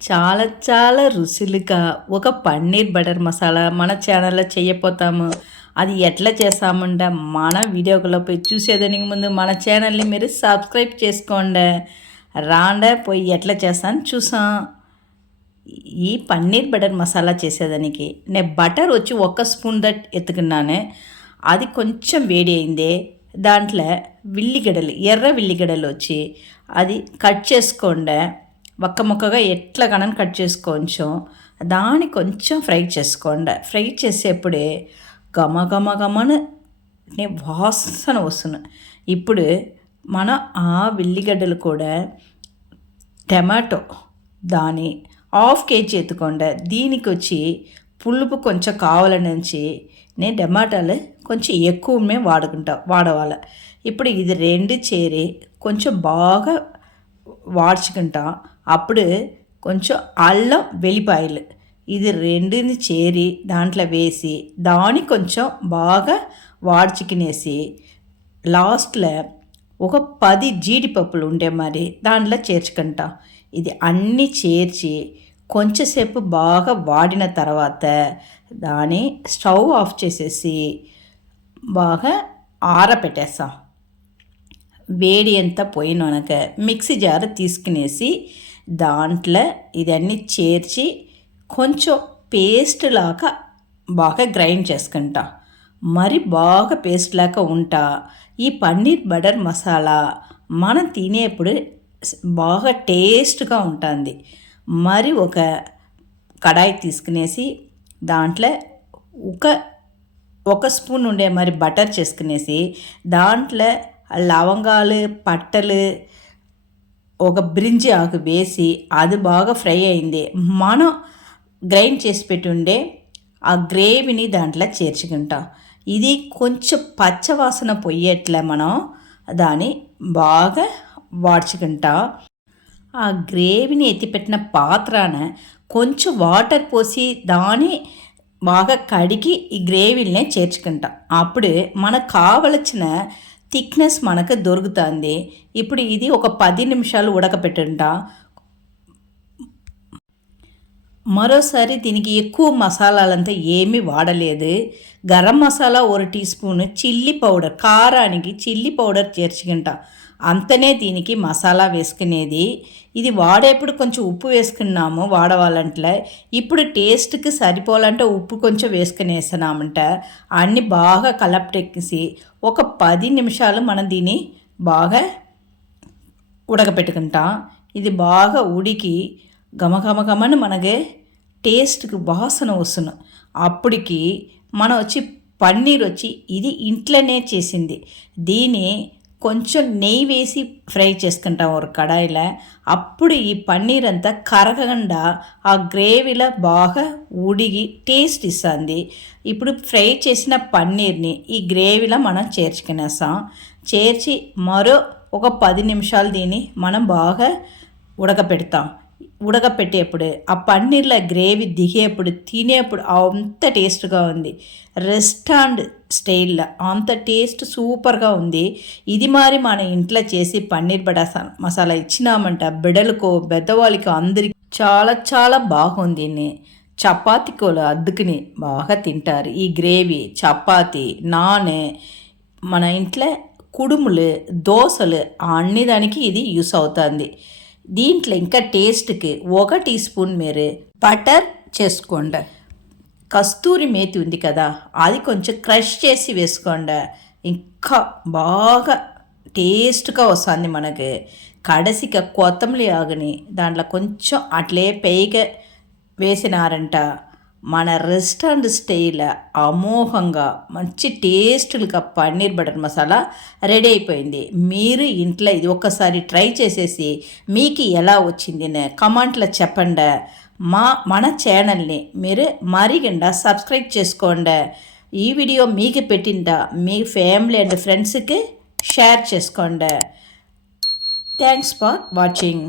చాలా చాలా రుచులుగా ఒక పన్నీర్ బటర్ మసాలా మన ఛానల్లో చేయబోతాము. అది ఎట్లా చేస్తామంటే మన వీడియోలో పోయి చూసేదానికి ముందు మన ఛానల్ని మీరు సబ్స్క్రైబ్ చేసుకోండి. రాండే పోయి ఎట్లా చేస్తాను చూసాం. ఈ పన్నీర్ బటర్ మసాలా చేసేదానికి నేను బటర్ వచ్చి 1 స్పూన్ ఎత్తుకున్నాను. అది కొంచెం వేడి అయింది. దాంట్లో విల్లిగడ్డలు ఎర్ర విల్లిగడ్డలు వచ్చి అది కట్ చేసుకోండి. ఒక్క ముక్కగా ఎట్లా కనని కట్ చేసుకోవచ్చు. దాన్ని కొంచెం ఫ్రై చేసుకోండి. ఫ్రై చేసేప్పుడే గమగమగమని వాసన వస్తుంది. ఇప్పుడు మనం ఆ విల్లిగడ్డలు కూడా టమాటో దాని 1/2 కేజీ ఎత్తుకోండి. దీనికి వచ్చి పులుపు కొంచెం కావాలని నేను టమాటాలు కొంచెం ఎక్కువమే వాడవాలి. ఇప్పుడు ఇది రెండు చేరి కొంచెం బాగా వాడ్చుకుంటా. అప్పుడు కొంచెం అల్లం వెల్లిపాయలు ఇది రెండుని చేరి దాంట్లో వేసి దాన్ని కొంచెం బాగా వాడ్చుకునేసి లాస్ట్లో ఒక 10 జీడిపప్పులు ఉండే మరి దాంట్లో చేర్చుకుంటా. ఇది అన్నీ చేర్చి కొంచెంసేపు బాగా వాడిన తర్వాత దాన్ని స్టవ్ ఆఫ్ చేసేసి బాగా ఆరపెట్టేస్తాం. వేడి అంతా పోయినాక మిక్సీ జార్ తీసుకునేసి దాంట్లో ఇదన్నీ చేర్చి కొంచెం పేస్ట్ లాగా బాగా గ్రైండ్ చేసుకుంటా. మరి బాగా పేస్ట్ లాగా ఉంటా. ఈ పన్నీర్ బటర్ మసాలా మనం తినేప్పుడు బాగా టేస్ట్గా ఉంటుంది. మరి ఒక కడాయి తీసుకునేసి దాంట్లో ఒక స్పూన్ ఉండే మరి బటర్ చేసుకునేసి దాంట్లో లవంగాలు పట్టలు ఒక బ్రింజి ఆకు వేసి అది బాగా ఫ్రై అయింది. మనం గ్రైండ్ చేసి పెట్టుండే ఆ గ్రేవీని దాంట్లో చేర్చుకుంటాం. ఇది కొంచెం పచ్చవాసన పోయేట్లా మనం దాన్ని బాగా వాడ్చుకుంటా. ఆ గ్రేవీని ఎత్తిపెట్టిన పాత్రన కొంచెం వాటర్ పోసి దాన్ని బాగా కడిగి ఈ గ్రేవీని చేర్చుకుంటాం. అప్పుడు మనకు కావలసిన థిక్నెస్ మనకు దొరుకుతుంది. ఇప్పుడు ఇది ఒక 10 నిమిషాలు ఉడకపెట్టుంటా. మరోసారి దీనికి ఎక్కువ మసాలాలంతా ఏమీ వాడలేదు. Garam masala 1 teaspoon, chilli powder కారానికి చిల్లీ పౌడర్ చేర్చుకుంటా. అంతనే దీనికి మసాలా వేసుకునేది. ఇది వాడేప్పుడు కొంచెం ఉప్పు వేసుకున్నాము వాడవాలంటే. ఇప్పుడు టేస్ట్కి సరిపోవాలంటే ఉప్పు కొంచెం వేసుకునేసామంట. అన్నీ బాగా కలపటెక్కేసి ఒక 10 నిమిషాలు మనం దీన్ని బాగా ఉడకపెట్టుకుంటాం. ఇది బాగా ఉడికి గమగమగమని మనకి టేస్ట్కి వాసన వస్తుంది. అప్పటికి మనం వచ్చి పన్నీర్ వచ్చి ఇది ఇంట్లోనే చేసింది. దీన్ని కొంచెం నెయ్యి వేసి ఫ్రై చేసుకుంటాం ఒక కడాయిలో. అప్పుడు ఈ పన్నీర్ అంతా కరగకుండా ఆ గ్రేవీలో బాగా ఉడిగి టేస్ట్ ఇస్తుంది. ఇప్పుడు ఫ్రై చేసిన పన్నీర్ని ఈ గ్రేవీలో మనం చేర్చుకునేస్తాం. చేర్చి మరో ఒక 10 నిమిషాలు దీన్ని మనం బాగా ఉడకపెడతాం. ఉడకపెట్టేప్పుడు ఆ పన్నీర్ల గ్రేవీ దిగేప్పుడు తినేప్పుడు అంత టేస్ట్గా ఉంది. రెస్టారెంట్ స్టైల్లో అంత టేస్ట్ సూపర్గా ఉంది. ఇది మరి మన ఇంట్లో చేసి పన్నీర్ బటర్ మసాలా ఇచ్చినామంట బిడ్డలకు పెద్దవాళ్ళకి అందరికి చాలా చాలా బాగుంది. చపాతీ కూడా అద్దుకుని బాగా తింటారు. ఈ గ్రేవీ చపాతీ నాన్ మన ఇంట్లో కుడుములు దోశలు అన్ని దానికి ఇది యూస్ అవుతుంది. దీంట్లో ఇంకా టేస్ట్కి 1 టీ స్పూన్ మీరు బటర్ చేసుకోండి. కస్తూరి మేతి ఉంది కదా అది కొంచెం క్రష్ చేసి వేసుకోండి. ఇంకా బాగా టేస్ట్గా వస్తుంది మనకి. కడసిక కొత్తమల్లి ఆకుని దాంట్లో కొంచెం అట్లే పైగా వేసినారంట మన రెస్టారెంట్ స్టైల్ అమోఘంగా మంచి టేస్ట్లుగా పన్నీర్ బటర్ మసాలా రెడీ అయిపోయింది. మీరు ఇంట్లో ఇది ఒక్కసారి ట్రై చేసేసి మీకు ఎలా వచ్చింది కమెంట్లో చెప్పండి. మన ఛానల్ని మీరు మరిగిండా సబ్స్క్రైబ్ చేసుకోండి. ఈ వీడియో మీకు పెట్టిందా మీ ఫ్యామిలీ అండ్ ఫ్రెండ్స్కి షేర్ చేసుకోండి. Thanks for watching.